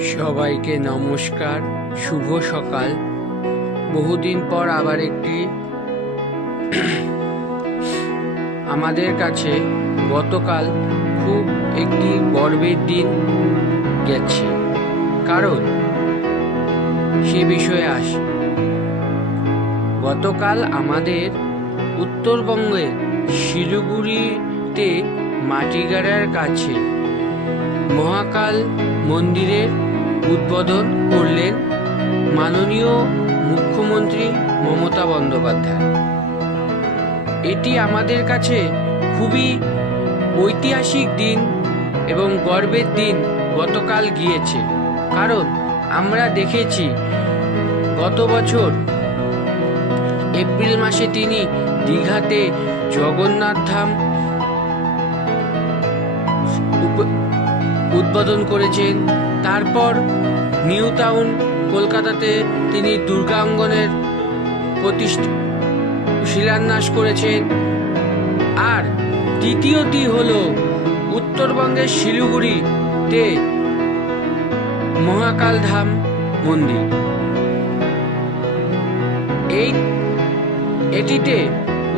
সবাইকে নমস্কার, শুভ সকাল। বহুদিন পর আবার একটি আমাদের কাছে গতকাল খুব একটি গর্বের দিন গেছে, কারণ সে বিষয়ে আসি। গতকাল আমাদের উত্তরবঙ্গের শিলিগুড়িতে মাটিগাড়ার কাছে মহাকাল মন্দিরের উদ্বোধন করলেন মাননীয় মুখ্যমন্ত্রী মমতা বন্দ্যোপাধ্যায়। এটি আমাদের কাছে খুবই ঐতিহাসিক দিন এবং গর্বের দিন গতকাল গিয়েছে, কারণ আমরা দেখেছি গত বছর এপ্রিল মাসে তিনি দীঘাতে জগন্নাথ ধাম উদ্বোধন করেছেন। তারপর নিউ টাউন কলকাতাতে তিনি দুর্গাঙ্গনের শিলান্যাস করেছেন। আর দ্বিতীয়টি হল উত্তরবঙ্গের শিলিগুড়িতে মহাকাল ধাম মন্দির। এটিতে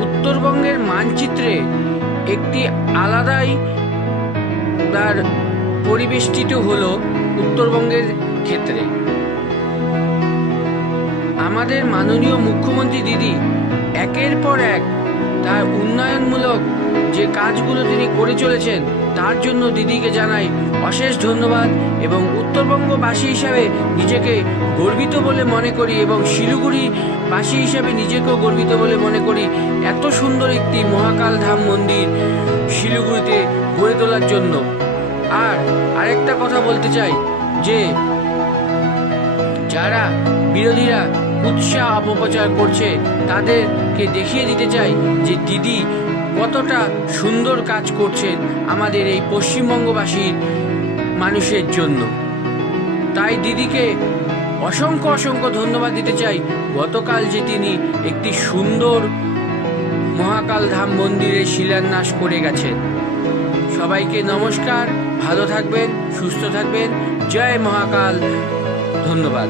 উত্তরবঙ্গের মানচিত্রে একটি আলাদাই তার পরিবেষ্টিত হলো উত্তরবঙ্গের ক্ষেত্রে। আমাদের মাননীয় মুখ্যমন্ত্রী দিদি একের পর এক তার উন্নয়নমূলক যে কাজগুলো তিনি করে চলেছেন, তার জন্য দিদিকে জানাই অশেষ ধন্যবাদ এবং উত্তরবঙ্গবাসী হিসাবে নিজেকে গর্বিত বলে মনে করি এবং শিলিগুড়িবাসী হিসাবে নিজেকেও গর্বিত বলে মনে করি এত সুন্দর একটি মহাকাল ধাম মন্দির শিলিগুড়িতে গড়ে তোলার জন্য। আর আরেকটা কথা বলতে চাই যে যারা বিরোধীরা উৎসাহ অপপ্রচার করছে তাদেরকে দেখিয়ে দিতে চাই যে দিদি কতটা সুন্দর কাজ করছেন আমাদের এই পশ্চিমবঙ্গবাসীর মানুষের জন্য। তাই দিদিকে অসংখ্য অসংখ্য ধন্যবাদ দিতে চাই। গতকাল যে তিনি একটি সুন্দর মহাকাল ধাম মন্দিরের শিলান্যাস করে গেছেন। সবাইকে নমস্কার, ভালো থাকবেন, সুস্থ থাকবেন, জয় মহাকাল, ধন্যবাদ।